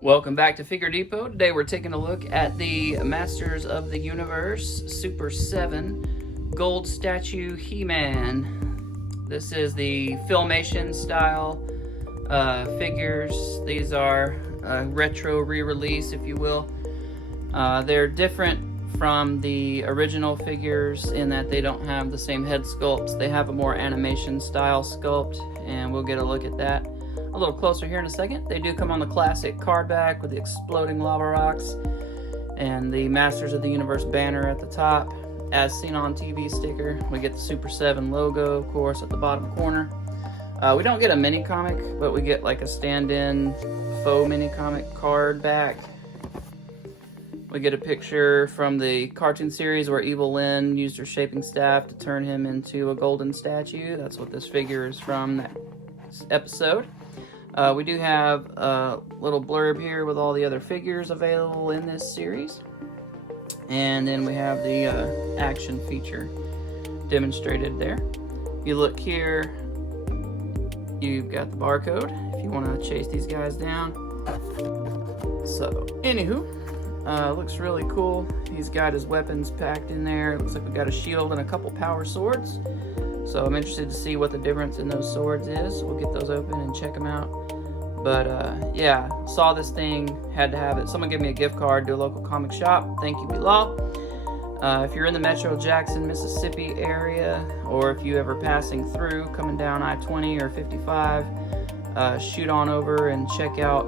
Welcome back to Figure Depot. Today we're taking a look at the Masters of the Universe Super 7 Gold Statue He-Man. This is the Filmation style figures. These are a retro re-release, if you will. They're different from the original figures in that they don't have the same head sculpts. They have a more animation style sculpt, and we'll get a look at that a little closer here in a second. They do come on the classic card back with the exploding lava rocks and the Masters of the Universe banner at the top, as seen on TV sticker. We get the Super 7 logo, of course, at the bottom corner. We don't get a mini comic, but we get like a stand-in faux mini comic card back. We get a picture from the cartoon series where Evil Lynn used her shaping staff to turn him into a golden statue. That's what this figure is from, that episode. We do have a little blurb here with all the other figures available in this series. And then we have the action feature demonstrated there. If you look here, you've got the barcode if you want to chase these guys down. So, anywho, looks really cool. He's got his weapons packed in there. It looks like we got a shield and a couple power swords. So I'm interested to see what the difference in those swords is. We'll get those open and check them out. But yeah, saw this thing, had to have it. Someone give me a gift card to a local comic shop. Thank you, Bilal. If you're in the Metro Jackson, Mississippi area, or if you ever passing through, coming down I-20 or 55, shoot on over and check out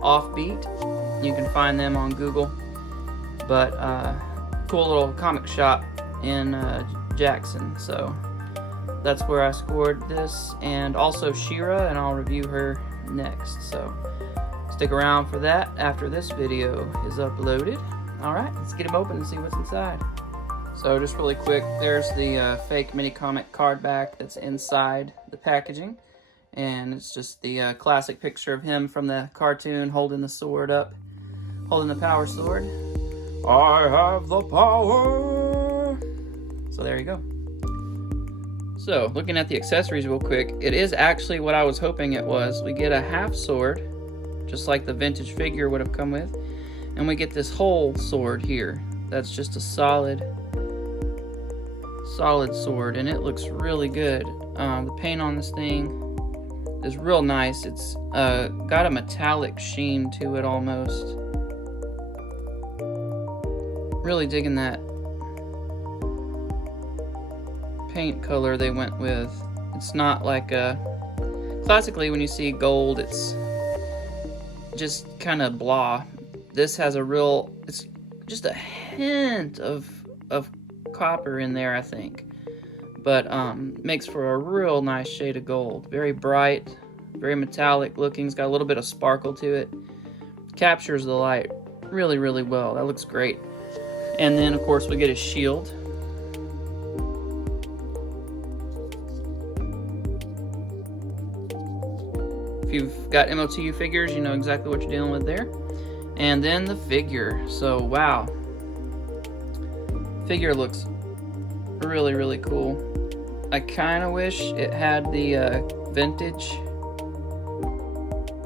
Offbeat. You can find them on Google. But cool little comic shop in Jackson. So that's where I scored this, and also She-Ra, and I'll review her next. So stick around for that after this video is uploaded. Alright, let's get them open and see what's inside. So just really quick, there's the fake mini comic card back that's inside the packaging, and it's just the classic picture of him from the cartoon holding the sword up, holding the power sword. I have the power! So there you go. So, looking at the accessories real quick, it is actually what I was hoping it was. We get a half sword, just like the vintage figure would have come with, and we get this whole sword here. That's just a solid sword, and it looks really good. The paint on this thing is real nice. It's got a metallic sheen to it almost. Really digging that paint color they went with. It's not like classically when you see gold, it's just kind of blah. This has it's just a hint of copper in there, I think, but makes for a real nice shade of gold. Very bright, very metallic looking. It's got a little bit of sparkle to it. Captures the light really, really well. That looks great. And then of course we get a shield. If you've got MOTU figures, you know exactly what you're dealing with there. And then the figure. So, wow. Figure looks really, really cool. I kind of wish it had the vintage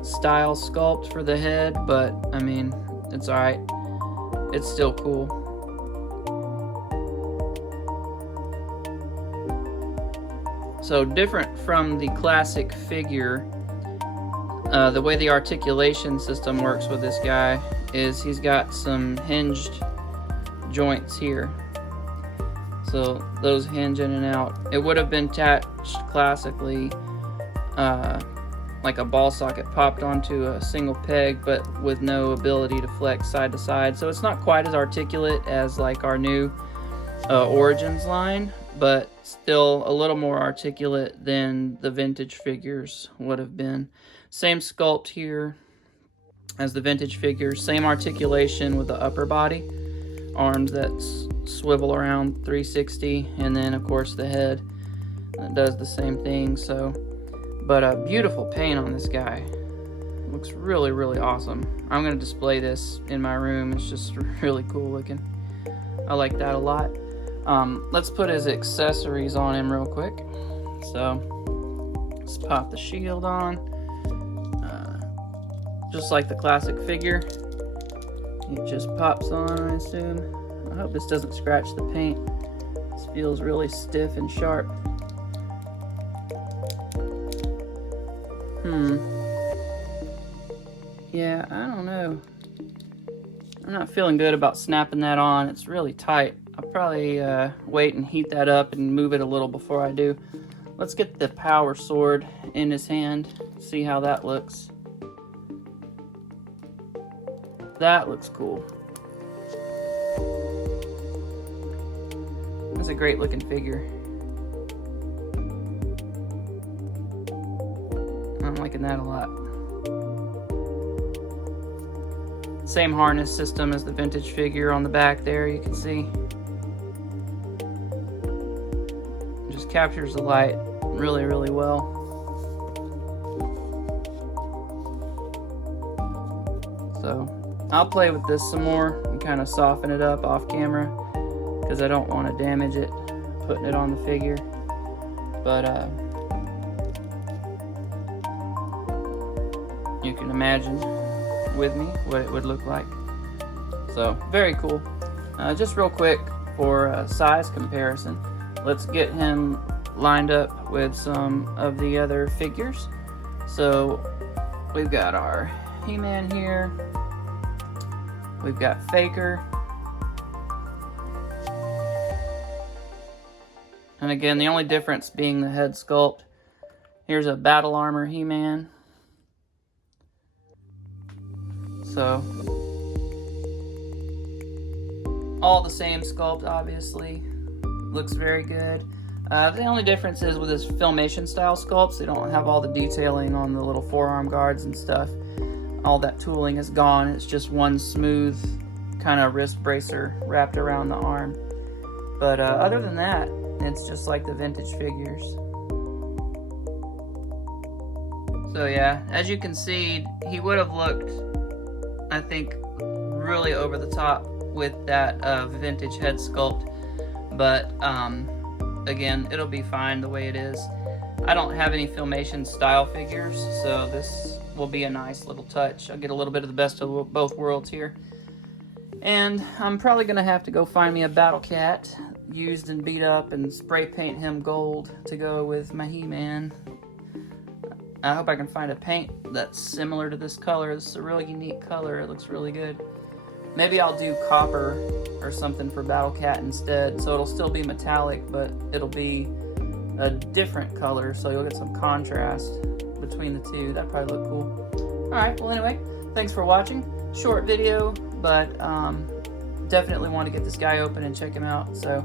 style sculpt for the head, but, I mean, it's alright. It's still cool. So, different from the classic figure, the way the articulation system works with this guy is he's got some hinged joints here. So those hinge in and out. It would have been attached classically like a ball socket popped onto a single peg, but with no ability to flex side to side. So it's not quite as articulate as like our new Origins line, but still a little more articulate than the vintage figures would have been. Same sculpt here as the vintage figures. Same articulation with the upper body. Arms that swivel around 360. And then, of course, the head that does the same thing. So, but a beautiful paint on this guy. Looks really, really awesome. I'm going to display this in my room. It's just really cool looking. I like that a lot. Let's put his accessories on him real quick. So, let's pop the shield on. just like the classic figure. It just pops on, I assume. I hope this doesn't scratch the paint. This feels really stiff and sharp. Yeah, I don't know. I'm not feeling good about snapping that on. It's really tight. I'll probably wait and heat that up and move it a little before I do. Let's get the power sword in his hand, see how that looks. That looks cool. That's a great looking figure. I'm liking that a lot. Same harness system as the vintage figure on the back there, you can see. Just captures the light really, really well. So I'll play with this some more and kind of soften it up off camera because I don't want to damage it putting it on the figure. But you can imagine with me what it would look like. So very cool. Just real quick for a size comparison, let's get him lined up with some of the other figures. So we've got our He-Man here, we've got Faker, and again the only difference being the head sculpt. Here's a battle armor He-Man. So, all the same sculpt, obviously. Looks very good. The only difference is with his Filmation style sculpts, they don't have all the detailing on the little forearm guards and stuff. All that tooling is gone. It's just one smooth kind of wrist bracer wrapped around the arm. But other than that, it's just like the vintage figures. So yeah, as you can see, he would have looked, I think, really over the top with that vintage head sculpt, but again, it'll be fine the way it is. I don't have any Filmation style figures, so this will be a nice little touch. I'll get a little bit of the best of both worlds here. And I'm probably gonna have to go find me a Battle Cat, used and beat up, and spray paint him gold to go with my He-Man. I hope I can find a paint that's similar to this color. This is a really unique color. It looks really good. Maybe I'll do copper or something for Battle Cat instead, so it'll still be metallic, but it'll be a different color, so you'll get some contrast between the two. That'd probably look cool. Alright, well anyway, thanks for watching. Short video, but definitely want to get this guy open and check him out. So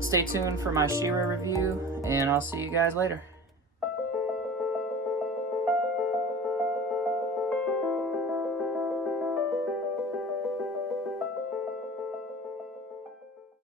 stay tuned for my She-Ra review, and I'll see you guys later.